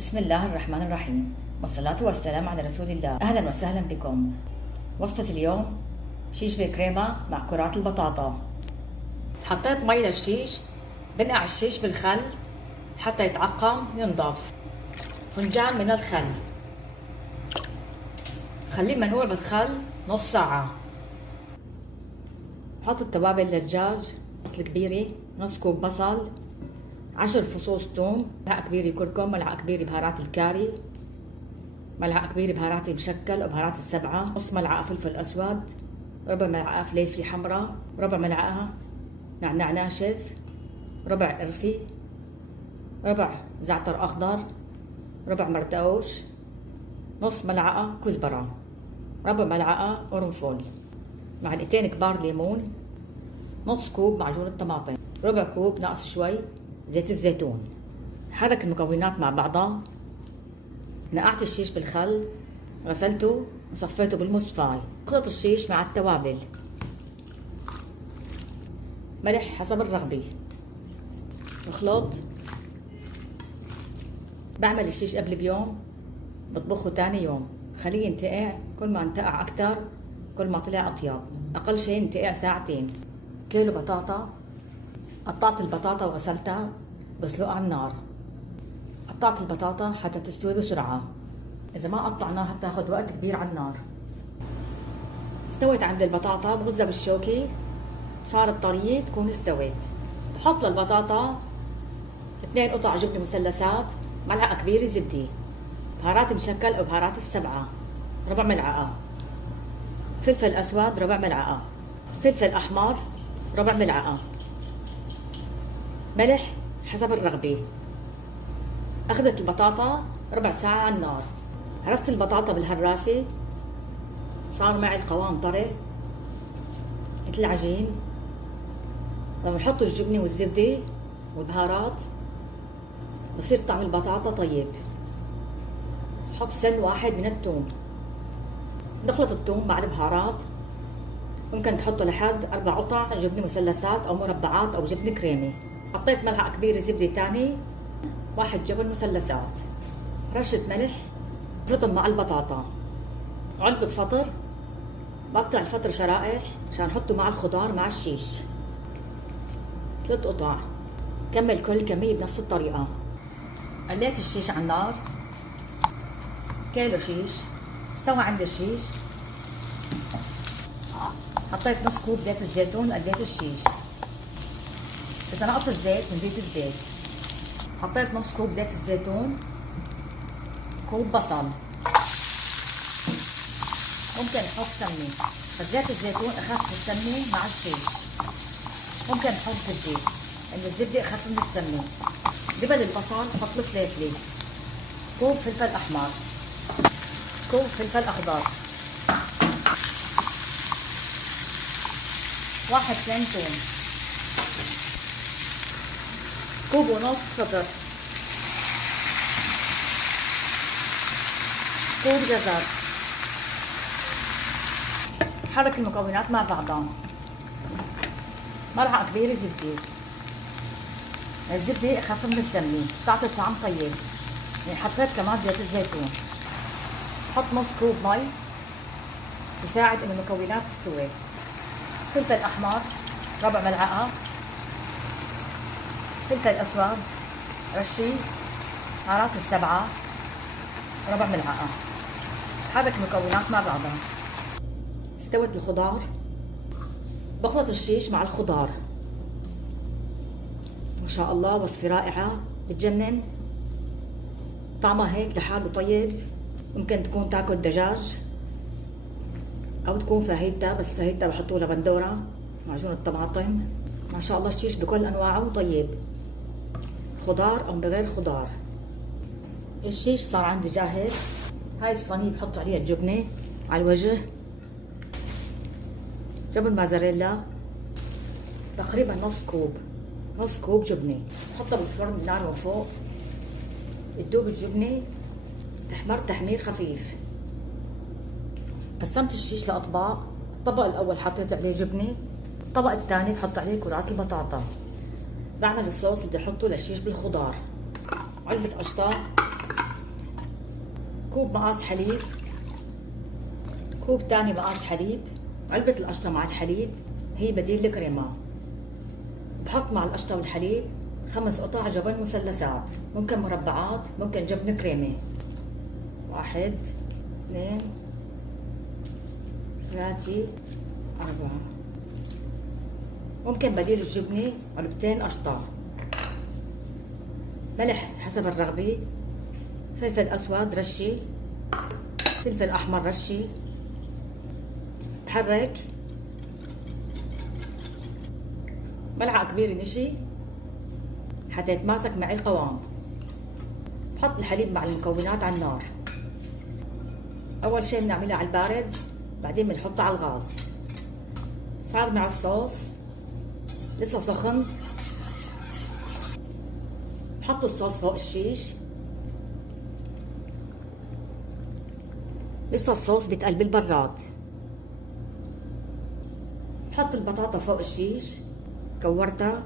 بسم الله الرحمن الرحيم، والصلاة والسلام على رسول الله. أهلا وسهلا بكم. وصفة اليوم شيش بالكريمة مع كرات البطاطا. حطيت مي للشيش، بنقع الشيش بالخل حتى يتعقم ينضف. فنجان من الخل، خليه منقوع بالخل نص ساعة. حط التوابل للدجاج، بصل كبيرة، نص كوب بصل، 10 فصوص ثوم، ملعقة كبيرة كركم، ملعقة كبيرة بهارات الكاري، ملعقة كبيرة بهارات المشكل وبهارات السبعة، نص ملعقة فلفل أسود، ربع ملعقة فليفلة حمراء، ربع ملعقة نعناع ناشف، ربع قرفة، ربع زعتر أخضر، ربع مرتقوش، نص ملعقة كزبرة، ربع ملعقة قرنفل، معلقتين كبار ليمون، نص كوب معجون الطماطم، ربع كوب ناقص شوي زيت الزيتون. حرك المكونات مع بعضها. نقعت الشيش بالخل، غسلته وصفيته بالمصفاي. اخلط الشيش مع التوابل، ملح حسب الرغبة. اخلط. بعمل الشيش قبل بيوم، بطبخه تاني يوم، خليه ينتقع. كل ما انتقع أكتر كل ما طلع أطيب. أقل شيء ينتقع ساعتين. كيلو بطاطا، قطعت البطاطا وغسلتها، بسلقها على النار. قطعت البطاطا حتى تستوي بسرعة، إذا ما قطعناها بتاخد وقت كبير على النار. استوت عند البطاطا، بغزها بالشوكة، صارت طرية تكون استوت. بحط للبطاطا 2 قطع جبنة مثلثات، ملعقة كبيرة زبدة، بهارات مشكل أو بهارات السبعة ربع ملعقة، فلفل أسود ربع ملعقة، فلفل أحمر ربع ملعقة، ملح حسب الرغبة. أخذت البطاطا ربع ساعة على النار. هرست البطاطا بالهراسة، صار معي القوام طري مثل العجين. لما نحط الجبنة والزبدة والبهارات بصير طعم البطاطا طيب. حط سن واحد من الثوم. نخلط الثوم مع البهارات. ممكن تحطوا لحد 4 قطع جبنة مثلثات أو مربعات أو جبنة كريمة. حطيت ملعقة كبيرة زبدة تاني، 1 جبن مثلثات، رشة ملح، برطم مع البطاطا، علبة فطر. بقطع الفطر شرائح عشان نحطه مع الخضار مع الشيش، 3 قطع. كمل كل كمية بنفس الطريقة. قليت الشيش على النار، كيلو شيش استوى عند الشيش. حطيت نص كوب زيت الزيتون، قليت الشيش. إذا نقص الزيت بنزيد الزيت. حطيت نص كوب زيت الزيتون، كوب بصل. ممكن نحط سمنة، بس زيت الزيتون أخف من السمنة مع الشيش. ممكن نحط زبدة، لأن الزبدة أخف من السمنة. قبل البصل حط الفليفلة، كوب فلفل أحمر، كوب فلفل أخضر، 1 سن ثوم، كوب ونص فطر، كوب جزر. حرك المكونات مع بعضها. ملعقة كبيرة زبدة، الزبدة أخف من السمنة، بتعطي طعم طيب. يعني حطيت كمان زيت الزيتون. حط نص كوب مي بيساعد إنه المكونات تستوي. فلفل أحمر ربع ملعقة، فلفل أسود رشي، بهارات السبعة ربع ملعقة. حرك المكونات مع بعضها. استوت الخضار، بخلط الشيش مع الخضار. ما شاء الله وصفة رائعة بتجنن. طعمها هيك لحاله طيب. ممكن تكون تاكل دجاج أو تكون فاهيتا، بس فاهيتا بحطوا لها بندورة، معجون الطماطم. ما شاء الله الشيش بكل أنواعه طيب، خضار أو بغير خضار. الشيش صار عندي جاهز. هاي الصينية بحط عليها الجبنة على الوجه، جبن موزاريلا تقريبا نص كوب جبنة. بحطها بالفرن بالنار من فوق، تدوب الجبنة، تحمر تحمير خفيف. قسمت الشيش لأطباق. الطبق الأول حطيت عليه جبنة، الطبق الثاني بحط عليه كرات البطاطا. بعمل الصوص اللي بدي احطه للشيش بالخضار. علبة قشطة، كوب مقاس حليب، كوب تاني مقاس حليب، علبة القشطة مع الحليب هي بديل الكريمة. بحط مع القشطة والحليب 5 قطع جبن مثلثات، ممكن مربعات، ممكن جبن كريمي. 1 2 3 4. ممكن بديل الجبنة علبتين قشطة. ملح حسب الرغبة، فلفل أسود رشة، فلفل أحمر رشة. بحرك ملعقة كبيرة نشي حتى يتماسك معي القوام. بحط الحليب مع المكونات على النار. أول شي بنعملها على البارد، بعدين بنحطها على الغاز. صار مع الصوص لسه سخن، بحط الصوص فوق الشيش. لسه الصوص بيتقل بالبراد. بحط البطاطا فوق الشيش، كورتها.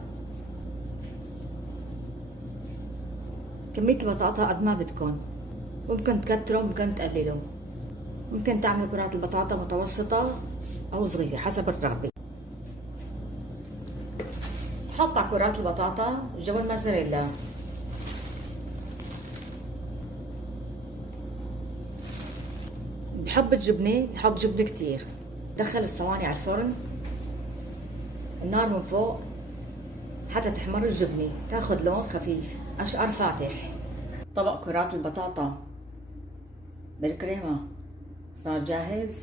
كمية البطاطا قد ما بدكن، ممكن تكتروا ممكن تقللوا. ممكن تعملوا كرات البطاطا متوسطة أو صغيرة حسب الرغبة. بحط على كرات البطاطا جبن موزاريلا. بحب الجبنة بحط جبنة كتير. دخل الصواني على الفرن، النار من فوق حتى تحمر الجبنة، تاخد لون خفيف أشقر فاتح. طبق كرات البطاطا بالكريمة صار جاهز.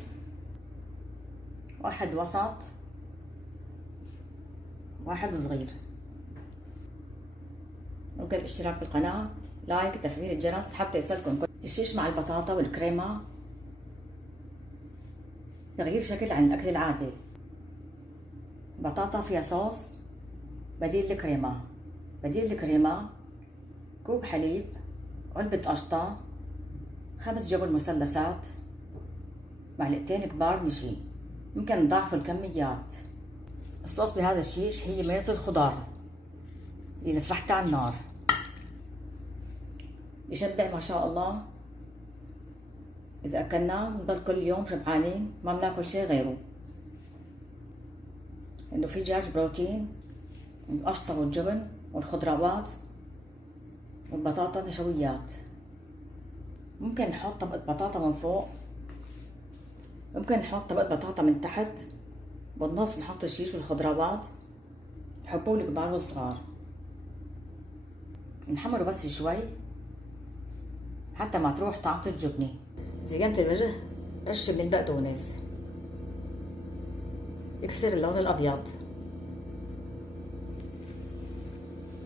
1 وسط، 1 صغير. ممكن الاشتراك بالقناة، لايك، تفعيل الجرس حتى يصلكم كل الشيش مع البطاطا والكريمة. تغيير شكل عن الأكل العادي. بطاطا فيها صوص، بديل الكريمة. بديل الكريمة كوب حليب، علبة قشطة، 5 جبن مثلثات، معلقتين كبار نشي. ممكن نضاعفوا الكميات. الصوص بهذا الشيش هي مية الخضار اللي لفحتها على النار. بيشبع ما شاء الله. إذا أكلناه بنضل كل يوم شبعانين، ما بناكل شي غيره، إنه في دجاج بروتين، القشطة والجبن والخضروات والبطاطا نشويات. ممكن نحط طبقة بطاطا من فوق، ممكن نحط طبقة بطاطا من تحت، بالنص نحط الشيش والخضروات. بحبوه الكبار والصغار. نحمره بس شوي حتى ما تروح طعمة الجبنة. زينة الوجه رشة من البقدونس يكسر اللون الأبيض.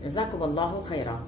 جزاكم الله خيرا.